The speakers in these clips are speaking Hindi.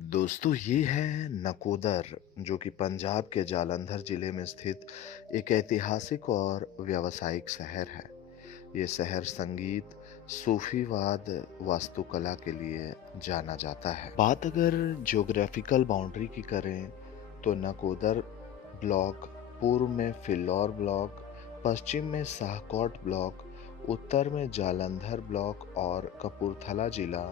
दोस्तों ये है नकोदर जो कि पंजाब के जालंधर जिले में स्थित एक ऐतिहासिक और व्यावसायिक शहर है। ये शहर संगीत, सूफीवाद, वास्तुकला के लिए जाना जाता है। बात अगर ज्योग्राफिकल बाउंड्री की करें तो नकोदर ब्लॉक पूर्व में फिल्लौर ब्लॉक, पश्चिम में शाहकोट ब्लॉक, उत्तर में जालंधर ब्लॉक और कपूरथला जिला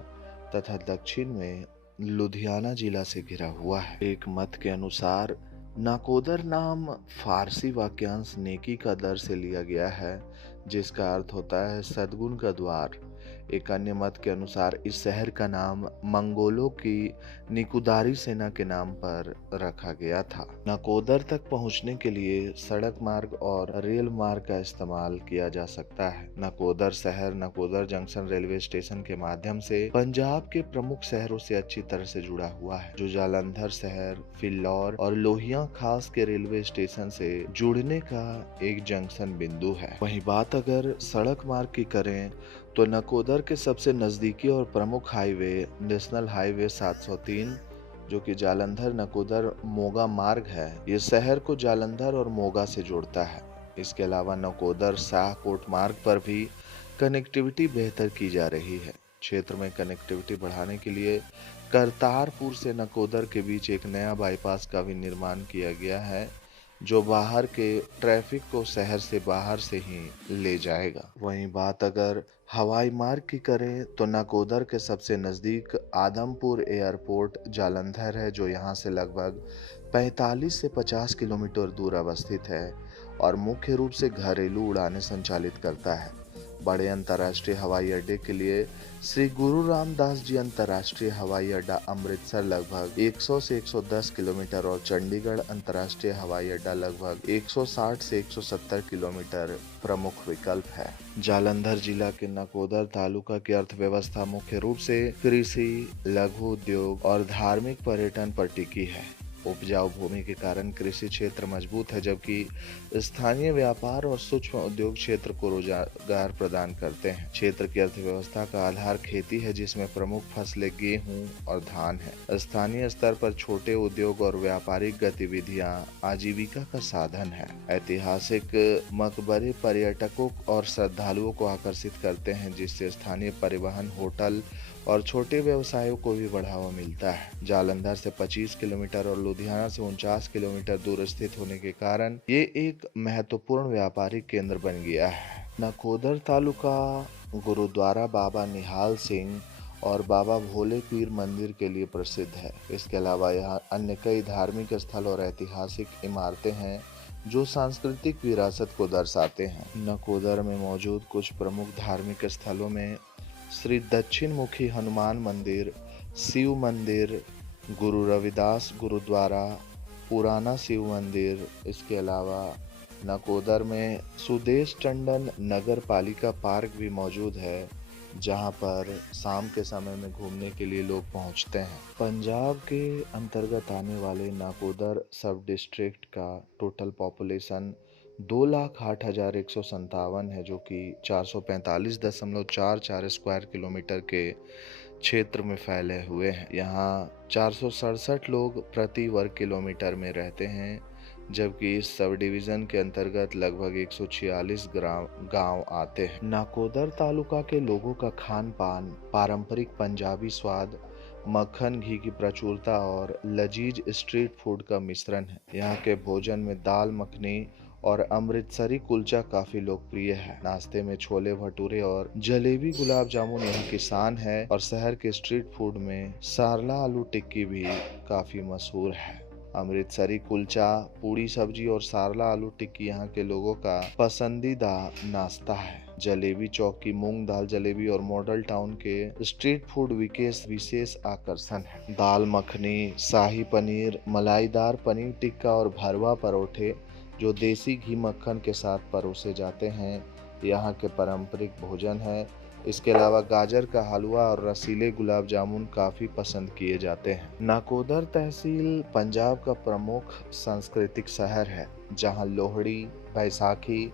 तथा दक्षिण में लुधियाना जिला से घिरा हुआ है। एक मत के अनुसार नाकोदर नाम फारसी वाक्यांश नेकी का दर से लिया गया है, जिसका अर्थ होता है सद्गुण का द्वार। एक अन्य मत के अनुसार इस शहर का नाम मंगोलों की निकुदारी सेना के नाम पर रखा गया था। नाकोदर तक पहुंचने के लिए सड़क मार्ग और रेल मार्ग का इस्तेमाल किया जा सकता है। नाकोदर शहर नाकोदर जंक्शन रेलवे स्टेशन के माध्यम से पंजाब के प्रमुख शहरों से अच्छी तरह से जुड़ा हुआ है, जो जालंधर शहर, फिल्लौर और लोहिया खास के रेलवे स्टेशन से जुड़ने का एक जंक्शन बिंदु है। वहीं बात अगर सड़क मार्ग की करें तो नकोदर के सबसे नजदीकी और प्रमुख हाईवे नेशनल हाईवे 703 जो कि जालंधर नकोदर मोगा मार्ग है, ये शहर को जालंधर और मोगा से जोड़ता है। इसके अलावा नकोदर शाहकोट मार्ग पर भी कनेक्टिविटी बेहतर की जा रही है। क्षेत्र में कनेक्टिविटी बढ़ाने के लिए करतारपुर से नकोदर के बीच एक नया बाईपास का भी निर्माण किया गया है, जो बाहर के ट्रैफिक को शहर से बाहर से ही ले जाएगा। वहीं बात अगर हवाई मार्ग की करें तो नकोदर के सबसे नज़दीक आदमपुर एयरपोर्ट जालंधर है, जो यहाँ से लगभग 45 से 50 किलोमीटर दूर अवस्थित है और मुख्य रूप से घरेलू उड़ानें संचालित करता है। बड़े अंतर्राष्ट्रीय हवाई अड्डे के लिए श्री गुरु रामदास जी अंतर्राष्ट्रीय हवाई अड्डा अमृतसर लगभग 100 से 110 किलोमीटर और चंडीगढ़ अंतर्राष्ट्रीय हवाई अड्डा लगभग 160 से 170 किलोमीटर प्रमुख विकल्प है। जालंधर जिला के नकोदर तालुका की अर्थव्यवस्था मुख्य रूप से कृषि, लघु उद्योग और धार्मिक पर्यटन पर टिकी है। उपजाऊ भूमि के कारण कृषि क्षेत्र मजबूत है, जबकि स्थानीय व्यापार और सूक्ष्म उद्योग क्षेत्र को रोजगार प्रदान करते हैं। क्षेत्र की अर्थव्यवस्था का आधार खेती है, जिसमें प्रमुख फसलें गेहूं और धान है। स्थानीय स्तर पर छोटे उद्योग और व्यापारिक गतिविधियां आजीविका का साधन है। ऐतिहासिक मकबरे पर्यटकों और श्रद्धालुओं को आकर्षित करते हैं, जिससे स्थानीय परिवहन, होटल और छोटे व्यवसायों को भी बढ़ावा मिलता है। जालंधर से 25 किलोमीटर और लुधियाना से 49 किलोमीटर दूर स्थित होने के कारण ये एक महत्वपूर्ण व्यापारिक केंद्र बन गया है। नकोदर तालुका गुरुद्वारा बाबा निहाल सिंह और बाबा भोले पीर मंदिर के लिए प्रसिद्ध है। इसके अलावा यहाँ अन्य कई धार्मिक स्थल और ऐतिहासिक इमारतें हैं जो सांस्कृतिक विरासत को दर्शाते हैं। नकोदर में मौजूद कुछ प्रमुख धार्मिक स्थलों में श्री दक्षिण मुखी हनुमान मंदिर, शिव मंदिर, गुरु रविदास गुरुद्वारा, पुराना शिव मंदिर। इसके अलावा नकोदर में सुदेश टंडन नगर पालिका पार्क भी मौजूद है, जहां पर शाम के समय में घूमने के लिए लोग पहुंचते हैं। पंजाब के अंतर्गत आने वाले नकोदर सब डिस्ट्रिक्ट का टोटल पॉपुलेशन 2,08,157 है, जो कि 445.44 स्क्वायर किलोमीटर के क्षेत्र में फैले हुए हैं। यहाँ 467 लोग प्रति वर्ग किलोमीटर में रहते हैं, जबकि इस सब डिवीजन के अंतर्गत लगभग 146 गांव आते हैं। नाकोदर तालुका के लोगों का खान पान पारंपरिक पंजाबी स्वाद, मक्खन घी की प्रचुरता और लजीज स्ट्रीट फूड का मिश्रण है। यहाँ के भोजन में दाल मखनी और अमृतसरी कुलचा काफी लोकप्रिय है। नाश्ते में छोले भटूरे और जलेबी गुलाब जामुन यहाँ की शान है और शहर के स्ट्रीट फूड में सारला आलू टिक्की भी काफी मशहूर है। अमृतसरी कुलचा, पूड़ी सब्जी और सारला आलू टिक्की यहाँ के लोगों का पसंदीदा नाश्ता है। जलेबी चौक की मूंग दाल जलेबी और मॉडल टाउन के स्ट्रीट फूड विशेष आकर्षण है। दाल मखनी, शाही पनीर, मलाईदार पनीर टिक्का और भरवा परोठे जो देसी घी मक्खन के साथ परोसे जाते हैं, यहाँ के पारंपरिक भोजन है। इसके अलावा गाजर का हलवा और रसीले गुलाब जामुन काफ़ी पसंद किए जाते हैं। नाकोदर तहसील पंजाब का प्रमुख सांस्कृतिक शहर है, जहाँ लोहड़ी, बैसाखी,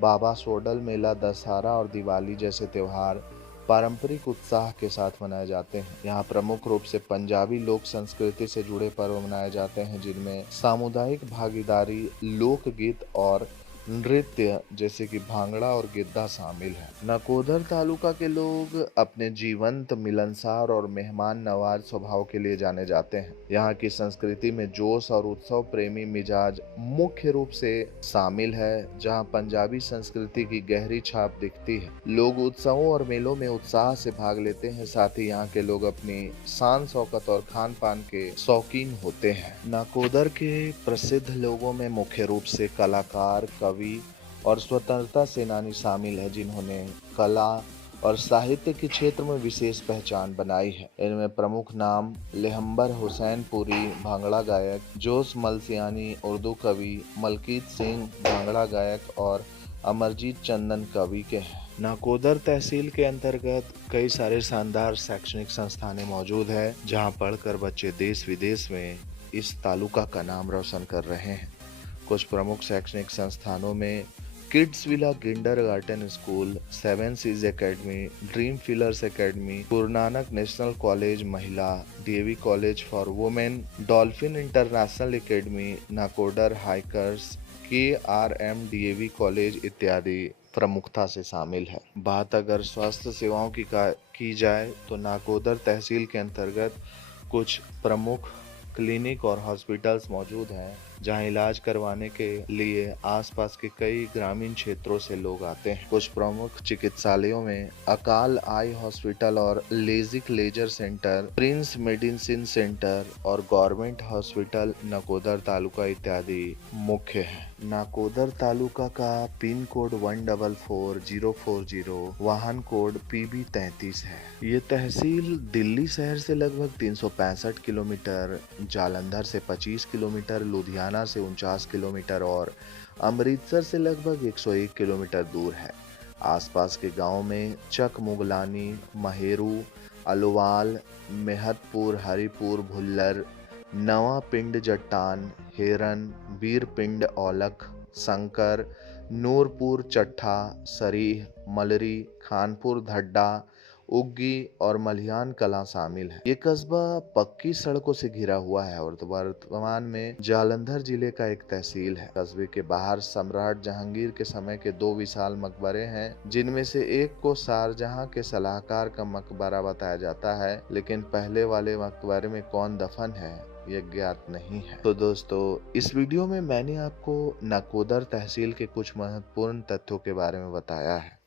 बाबा सोडल मेला, दशहरा और दिवाली जैसे त्यौहार पारंपरिक उत्साह के साथ मनाए जाते हैं। यहाँ प्रमुख रूप से पंजाबी लोक संस्कृति से जुड़े पर्व मनाए जाते हैं, जिनमें सामुदायिक भागीदारी, लोकगीत और नृत्य जैसे कि भांगड़ा और गिद्धा शामिल है। नकोदर तालुका के लोग अपने जीवंत, मिलनसार और मेहमान नवाज स्वभाव के लिए जाने जाते हैं। यहाँ की संस्कृति में जोश और उत्सव प्रेमी मिजाज मुख्य रूप से शामिल है, जहाँ पंजाबी संस्कृति की गहरी छाप दिखती है। लोग उत्सवों और मेलों में उत्साह से भाग लेते हैं। साथ ही यहाँ के लोग अपनी शान शौकत और खान पान के शौकीन होते हैं। नाकोदर के प्रसिद्ध लोगों में मुख्य रूप से कलाकार, कवि और स्वतंत्रता सेनानी शामिल है, जिन्होंने कला और साहित्य के क्षेत्र में विशेष पहचान बनाई है। इनमें प्रमुख नाम लेहंबर हुसैन पुरी भांगड़ा गायक, जोश मलसियानी उर्दू कवि, मलकीत सिंह भांगड़ा गायक और अमरजीत चंदन कवि के हैं। नाकोदर तहसील के अंतर्गत कई सारे शानदार शैक्षणिक संस्थानें मौजूद हैं, जहां पढ़कर बच्चे देश विदेश में इस तालुका का नाम रोशन कर रहे हैं। कुछ प्रमुख शैक्षणिक संस्थानों में kids villa kindergarten school, seven seas academy, dream fillers academy, Guru Nanak national college महिला, DAV college for women, dolphin international academy, Nakodar hikers, KRM DAV college इत्यादि प्रमुखता से शामिल है। बात अगर स्वास्थ्य सेवाओं की जाए तो नाकोदर तहसील के अंतर्गत कुछ प्रमुख क्लिनिक और हॉस्पिटल्स मौजूद हैं, जहां इलाज करवाने के लिए आसपास के कई ग्रामीण क्षेत्रों से लोग आते हैं। कुछ प्रमुख चिकित्सालयों में अकाल आई हॉस्पिटल और lasik laser centre, prince medicine centre और गवर्नमेंट हॉस्पिटल नाकोदर तालुका इत्यादि मुख्य हैं। नाकोदर तालुका का पिन कोड 144040, वाहन कोड PB33 है। ये तहसील दिल्ली शहर से लगभग 365 किलोमीटर, जालंधर से 25 किलोमीटर, लुधियाना से 49 किलोमीटर और अमृतसर से लगभग 101 किलोमीटर दूर है। आसपास के गांवों में चक मुगलानी, महेरू, अलवाल, मेहतपुर, हरिपुर, भुल्लर, नवा पिंड जट्टान, हेरन, वीर पिंड औलख, शंकर, नूरपुर चट्ठा, सरीह, मलरी, खानपुर धड्डा, उग्गी और मलियान कला शामिल है। ये कस्बा पक्की सड़कों से घिरा हुआ है और वर्तमान में जालंधर जिले का एक तहसील है। कस्बे के बाहर सम्राट जहांगीर के समय के 2 विशाल मकबरे हैं, जिनमें से एक को शाहजहां के सलाहकार का मकबरा बताया जाता है, लेकिन पहले वाले मकबरे में कौन दफन है ये ज्ञात नहीं है। तो दोस्तों, इस वीडियो में मैंने आपको नाकोदर तहसील के कुछ महत्वपूर्ण तथ्यों के बारे में बताया है।